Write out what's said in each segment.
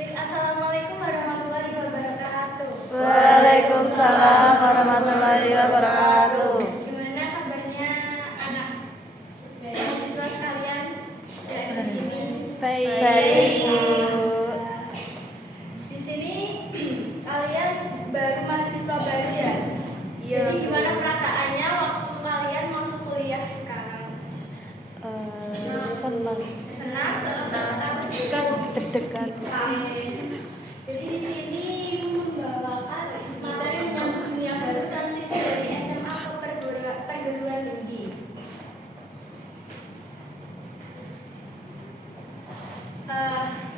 Assalamualaikum warahmatullahi wabarakatuh. Waalaikumsalam warahmatullahi wabarakatuh. Gimana kabarnya anak mahasiswa sekalian dari di sini? Baik, Bu. Di sini kalian baru mahasiswa baru ya? Jadi gimana perasaannya waktu kalian masuk kuliah sekarang? Senang. Apa sih? Deg-degan. Jadi di sini membawakan materi menyambut dunia baru transisi dari SMA ke perguruan tinggi.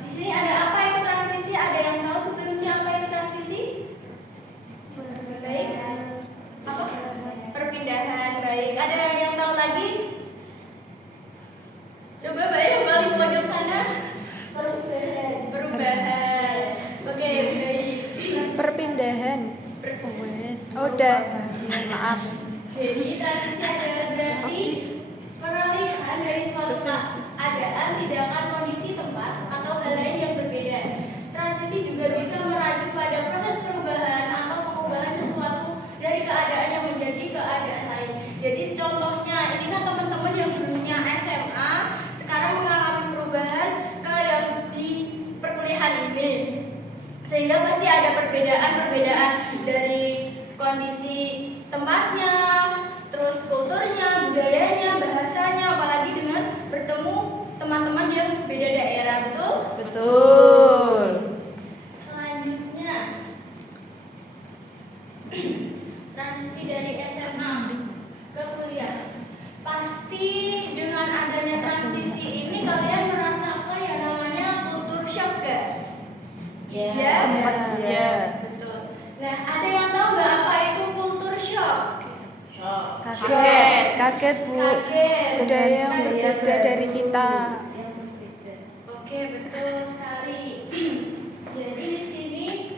Di sini ada apa itu transisi? Ada yang tahu sebelumnya apa itu transisi? Baik. Apa? Perpindahan. Baik. Ada yang tahu lagi? Coba bayang balik pojok sana. Perubahan. Oke, baik. Perpindahan. Udah. Maaf. Jadi transisi adalah berarti peralihan dari suatu keadaan, tindakan, kondisi, tempat atau hal lain yang berbeda. Transisi juga bisa merujuk pada proses perubahan atau pengubahan sesuatu dari keadaan yang menjadi keadaan lain. Jadi contohnya ini kan teman-teman yang dulunya SMA sekarang mengalami perubahan ke yang di perkuliahan ini. Sehingga pasti ada perbedaan dari kondisi tempatnya, terus kulturnya, budayanya, bahasanya, apalagi dengan bertemu teman-teman yang beda daerah, betul? Betul. Selanjutnya, transisi dari SMA ke kuliah. Pasti dengan adanya transisi ini kalian merasa apa ya namanya kultur shock gak? Ya, Sempat ya. betul. Nah, ada yang tahu nggak apa itu kultur shock? Kaget, Bu. Kaget. Budaya yang berbeda dari kita. Oke, betul sekali. Jadi di sini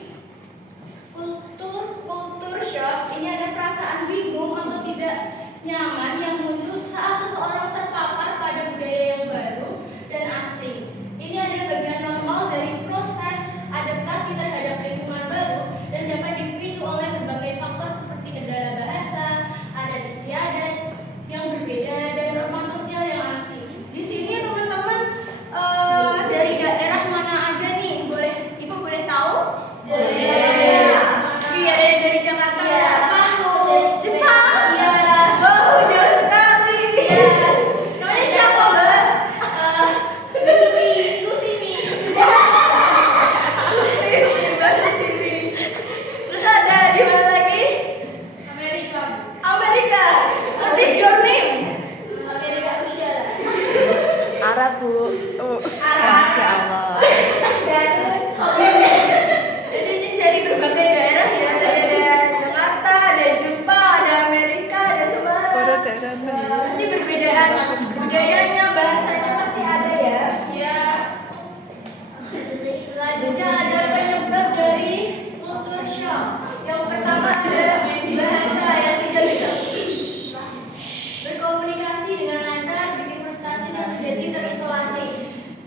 kultur shock ini ada perasaan bingung atau tidak nyaman yang muncul saat seseorang terpapar pada budaya yang baru dan asing. Ini adalah bagian normal dari proses adaptasi terhadap lingkungan baru dan dapat dipicu oleh berbagai faktor seperti kendala bahasa, adat istiadat yang berbeda dan norma sosial yang asing. Di sini teman-teman dari daerah mana aja nih? Ibu boleh tahu? Boleh. Ada yang dari Jakarta? Iya. Jepang? Iya. Oh, jauh sekali. Namanya siapa, Mbak? Susimi. Terus ada di mana lagi? Amerika. What is your name? Amerika Usyara. Arab, Bu. Masya Allah. Jadi ini dari berbagai daerah ya. Ada Jakarta, ada Jepang, ada Amerika, ada Semarang. Pasti perbedaan budayanya, bahasanya pasti ada ya. Iya. Selanjutnya ada penyebab dari kultur shock. Yang pertama ada bahasa yang tidak bisa berkomunikasi dengan lancar, bikin frustasi dan menjadi terisolasi.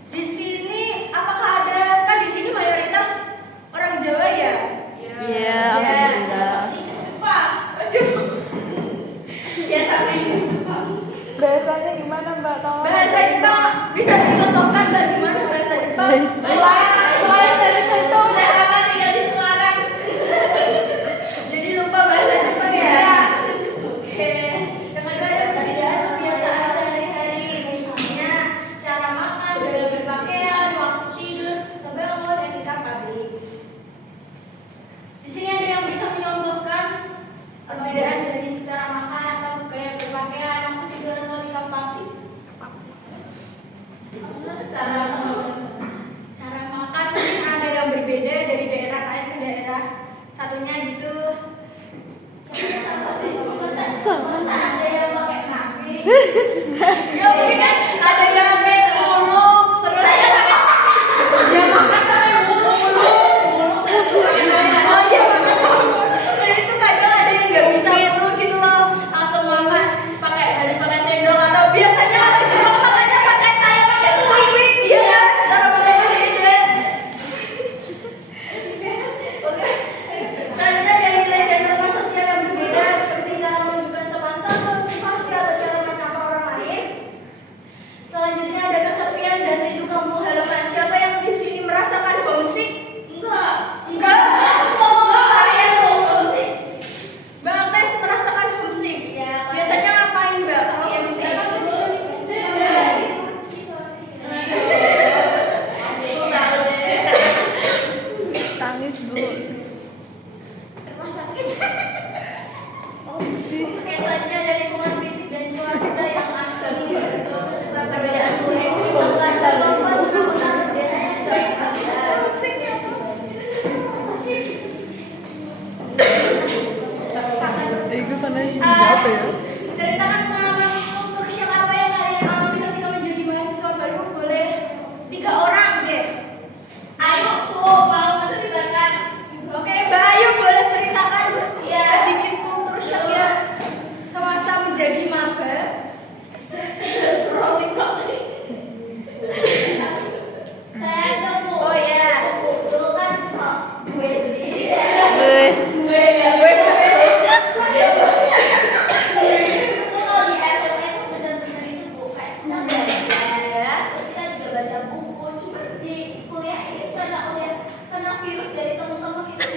Di sini apakah ada kan di sini mayoritas orang Jawa ya? Iya, alhamdulillah. Jepang. Ya sampai Jepang. Bahasanya gimana, Mbak? Tolong. Bahasa Jepang bisa dicontohkan Mbak gimana bahasa Jepang? Soalnya dari Beto. Sudah lama tinggal di Semarang. Jadi lupa bahasa Jepang ya? Oke. Yang kedua ada perbedaan kebiasaan sehari-hari, misalnya cara makan, gaya berpakaian, waktu tidur, membangun, etika publik. Di sini ada yang bisa menyontohkan perbedaan dari cara makan atau gaya berpakaian, waktu tidur, atau etika publik? Cara makan mungkin ada yang berbeda dari daerah lain ke daerah satunya gitu. Sama sih, masa ada yang pakai kaki. Ya mungkin kan ada yang pakai muluk terus yang makan pakai muluk. Oh iya makan muluk. Nah itu kadang ada yang nggak bisa muluk gitu loh, langsung makan harus pakai sendok atau biasanya orang Jepang makannya pakai suiwit ya. Cara makannya beda.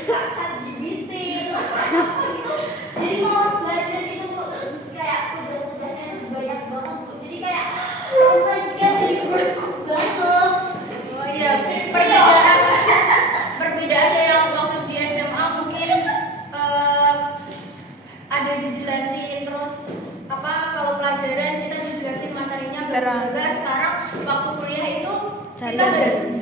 ChatGPT terus apa gitu. Jadi malas belajar gitu Bu. Terus kayak tugas-tugasnya itu banyak banget Bu. Jadi kayak oh my god, jadi berkut banget. Oh iya, perbedaannya yang waktu di SMA mungkin ada dijelasin terus apa kalau pelajaran kita dijelasin materinya Terang. berbeda. Sekarang waktu kuliah itu Cari kita aja harus sendiri.